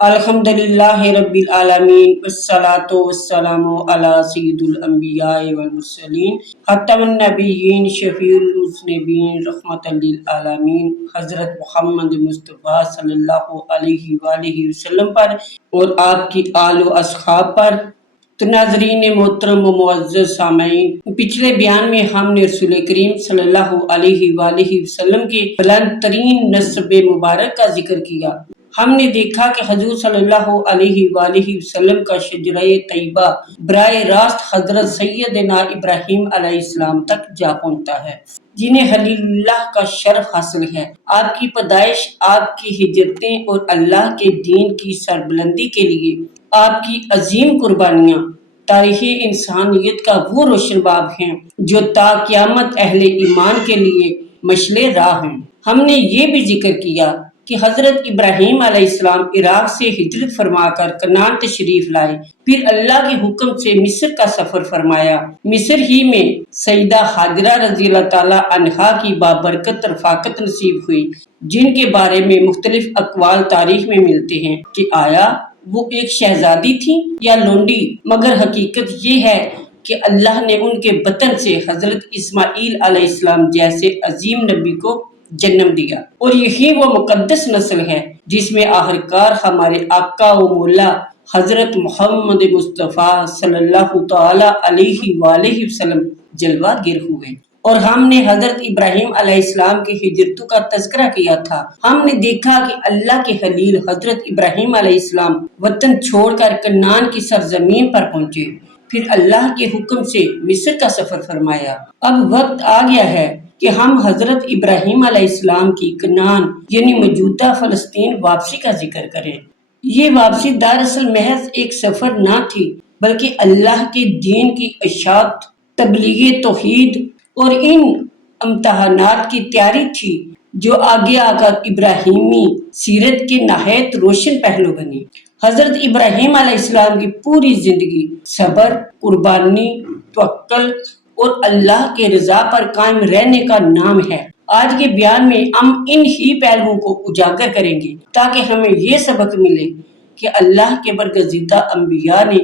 अल्हम्दुलिल्लाहि रब्बिल आलमीन वस्सलातु वस्सलामु अला सय्यिदिल अंबिया'i वल मुरसलीन खत्तमुन नबिय्यीन शफीउल मुज़निबीन रहमतल लिल आलमीन हज़रत मोहम्मद मुस्तफ़ा सल्लल्लाहु अलैहि वालैहि वसल्लम पर और आपकी आल व असहाब पर। तो नाज़रीन मोहतरम व मुअज़्ज़ज़ सामईन, पिछले बयान में हमने रसूल करीम सल्लल्लाहु अलैहि वालैहि वसल्लम के बुलंद तरीन नस्ब मुबारक का जिक्र किया। हमने देखा कि हजूर सल्लल्लाहु अलैहि वालैहि वसल्लम का शजरे तैयबा बराए रास्त हजरत सैयदना इब्राहीम अलैहिस्सलाम तक जा पहुंचता है, जिन्हें खलीलुल्लाह का शर्फ हासिल है। आपकी पैदाइश, आपकी हिजरतें और अल्लाह के दीन की सरबुलंदी के लिए आपकी अजीम कुर्बानियाँ तारीख़ इंसानियत का वो रोशन बाब हैं जो ता क़यामत अहले ईमान के लिए मशले राह हैं। हमने ये भी जिक्र किया कि हजरत इब्राहीम अलैहिस्सलाम इराक से हिजरत फरमाकर कनान तशरीफ लाए, फिर अल्लाह के हुक्म से मिस्र का सफर फरमाया। मिस्र ही में सईदा हाजरा रज़ियल्लाहु ताला अन्हा की बाबरकत रफ़ाकत नसीब हुई, जिनके बारे में मुख्तलिफ अक़वाल तारीख में मिलते हैं कि आया वो एक शहजादी थी या लोंडी, मगर हकीकत ये है कि अल्लाह ने उनके बतन से हजरत इस्माईल अलैहिस्सलाम जैसे अजीम नबी को जन्म दिया, और यही वो मुकद्दस नस्ल है जिसमें आखिरकार हमारे आका व मौला हजरत मोहम्मद मुस्तफ़ा सल्लल्लाहु ताला अलैहि वालैहि वसल्लम जलवागिर हुए। और हमने हजरत इब्राहीम अलैहिस्सलाम की हिजरतों का तज़किरा किया था। हमने देखा कि अल्लाह के खलील हजरत इब्राहीम अलैहिस्सलाम वतन छोड़कर कनान की सरजमीन पर पहुंचे, फिर अल्लाह के हुक्म से मिस्र का सफर फरमाया। अब वक्त आ गया है कि हम हजरत इब्राहीम अलैहिस्सलाम की कनान यानी मौजूदा फलस्तीन वापसी का जिक्र करें। ये वापसी दरअसल महज एक सफर न थी, बल्कि अल्लाह के दीन की इशाअत, तबलीग तौहीद और इन इम्तिहानात की तैयारी थी, जो आगे आकर इब्राहीमी सीरत के नहायत रोशन पहलू बनी। हजरत इब्राहीम अलैहिस्सलाम की पूरी जिंदगी सब्र, कुर्बानी, तवक्कुल और अल्लाह के रजा पर कायम रहने का नाम है। आज के बयान में हम इन ही पहलुओं को उजागर करेंगे ताकि हमें ये सबक मिले कि अल्लाह के बरगज़ीदा अंबिया ने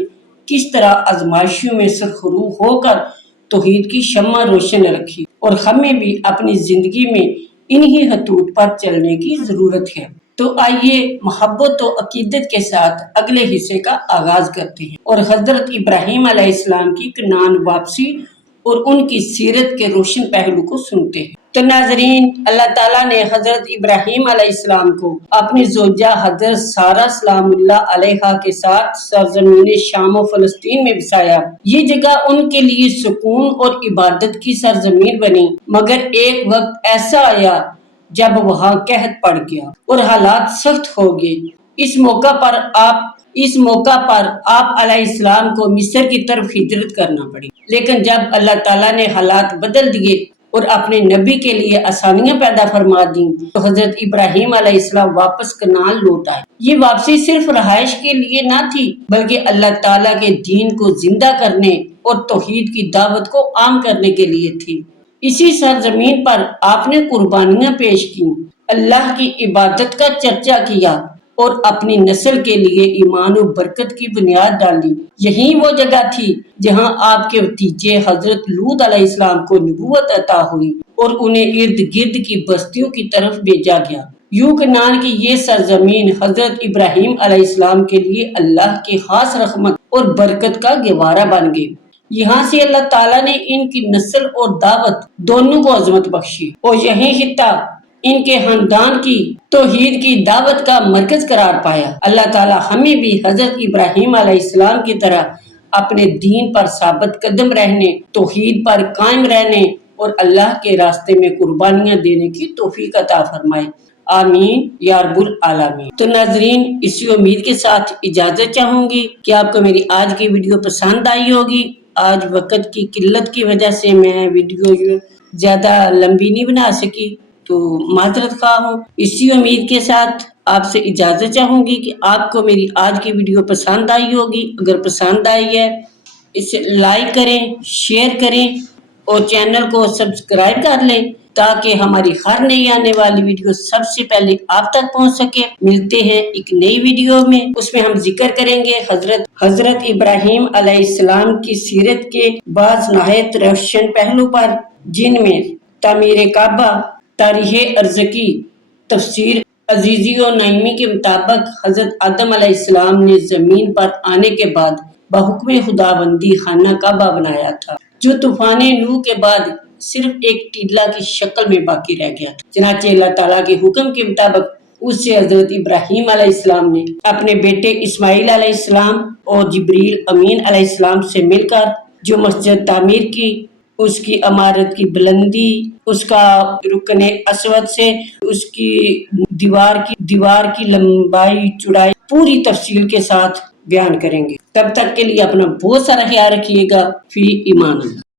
किस तरह आजमाइशों में सरखरू होकर तौहीद की शम्मा रोशन रखी, और हमें भी अपनी जिंदगी में इन्हीं खतूत पर चलने की जरूरत है। तो आइए मोहब्बत और अकीदत के साथ अगले हिस्से का आगाज करते हैं और हजरत इब्राहीम अलैहिस्सलाम की कनान वापसी और उनकी सीरत के रोशन पहलू को सुनते हैं। तो नाजरीन, अल्लाह ताला ने हजरत इब्राहीम अलैहिस्सलाम को अपनी जोजा हजरत सारा सलामुल्लाह अलैहा के साथ सरजमीन शाम और फलस्तीन में बसाया। ये जगह उनके लिए सुकून और इबादत की सरजमीन बनी, मगर एक वक्त ऐसा आया जब वहाँ कहत पड़ गया और हालात सख्त हो गए। इस मौका पर आप अलैहिस्सलाम को मिस्र की तरफ हिजरत करना पड़ी, लेकिन जब अल्लाह ताला ने हालात बदल दिए और अपने नबी के लिए आसानियां पैदा फरमा दी, तो हजरत इब्राहीम अलैहिस्सलाम वापस कनान लौट आए। ये वापसी सिर्फ रहाइश के लिए ना थी, बल्कि अल्लाह ताला के दीन को जिंदा करने और तौहीद की दावत को आम करने के लिए थी। इसी सरजमीन पर आपने कुर्बानियां पेश की, अल्लाह की इबादत का चर्चा किया और अपनी नस्ल के लिए ईमान और बरकत की बुनियाद डाली। यही वो जगह थी जहां आपके भतीजे हजरत लूत अलैहिस्सलाम को नबूवत अता हुई और उन्हें इर्द गिर्द की बस्तियों की तरफ भेजा गया। यूं कनान की ये सरजमीन हजरत इब्राहीम अलैहिस्सलाम के लिए अल्लाह की खास रहमत और बरकत का गवारा बन गई। यहाँ से अल्लाह ताला ने इनकी नस्ल और दावत दोनों को अजमत बख्शी और यही खित्ता इनके खानदान की तौहीद की दावत का मरकज करार पाया। अल्लाह ताला हमें भी हजरत इब्राहीम अलैहिस्सलाम की तरह अपने दीन पर साबित कदम रहने, तौहीद पर कायम रहने और अल्लाह के रास्ते में कुर्बानियां देने की तौफीक अता फरमाए। आमीन या रब्बुल आलमीन। तो नाजरीन, इसी उम्मीद के साथ इजाजत चाहूंगी कि आपको मेरी आज की वीडियो पसंद आई होगी। आज वक्त की किल्लत की वजह से मैं वीडियो ज्यादा लंबी नहीं बना सकी, तो माजरत खा हूँ। इसी उम्मीद के साथ आपसे इजाजत चाहूंगी कि आपको मेरी आज की वीडियो पसंद आई होगी। अगर पसंद आई है इसे लाइक करें, शेयर करें और चैनल को सब्सक्राइब कर लें تاکہ ہماری ہر نئی آنے والی ویڈیو سب سے پہلے آپ تک پہنچ سکے۔ ملتے ہیں ایک نئی ویڈیو میں، اس میں ہم ذکر کریں گے حضرت ابراہیم علیہ السلام کی سیرت کے بعض نہایت روشن پہلو پر، جن میں تعمیر کعبہ، تاریخ ارض کی تفسیر۔ عزیزی و نعیمی کے مطابق حضرت آدم علیہ السلام نے زمین پر آنے کے بعد بحکم خداوندی خانہ کعبہ بنایا تھا، جو طوفان نوح کے بعد صرف ایک ٹیلہ کی شکل میں باقی رہ گیا تھا۔ چنانچہ اللہ تعالیٰ کے حکم کے مطابق اس سے حضرت ابراہیم علیہ السلام نے اپنے بیٹے اسماعیل علیہ السلام اور جبریل امین علیہ السلام سے مل کر جو مسجد تعمیر کی، اس کی عمارت کی بلندی، اس کا رکن اسود سے اس کی دیوار کی لمبائی چوڑائی پوری تفصیل کے ساتھ بیان کریں گے۔ تب تک کے لیے اپنا بہت سارا خیال رکھیے گا۔ فی امان اللہ۔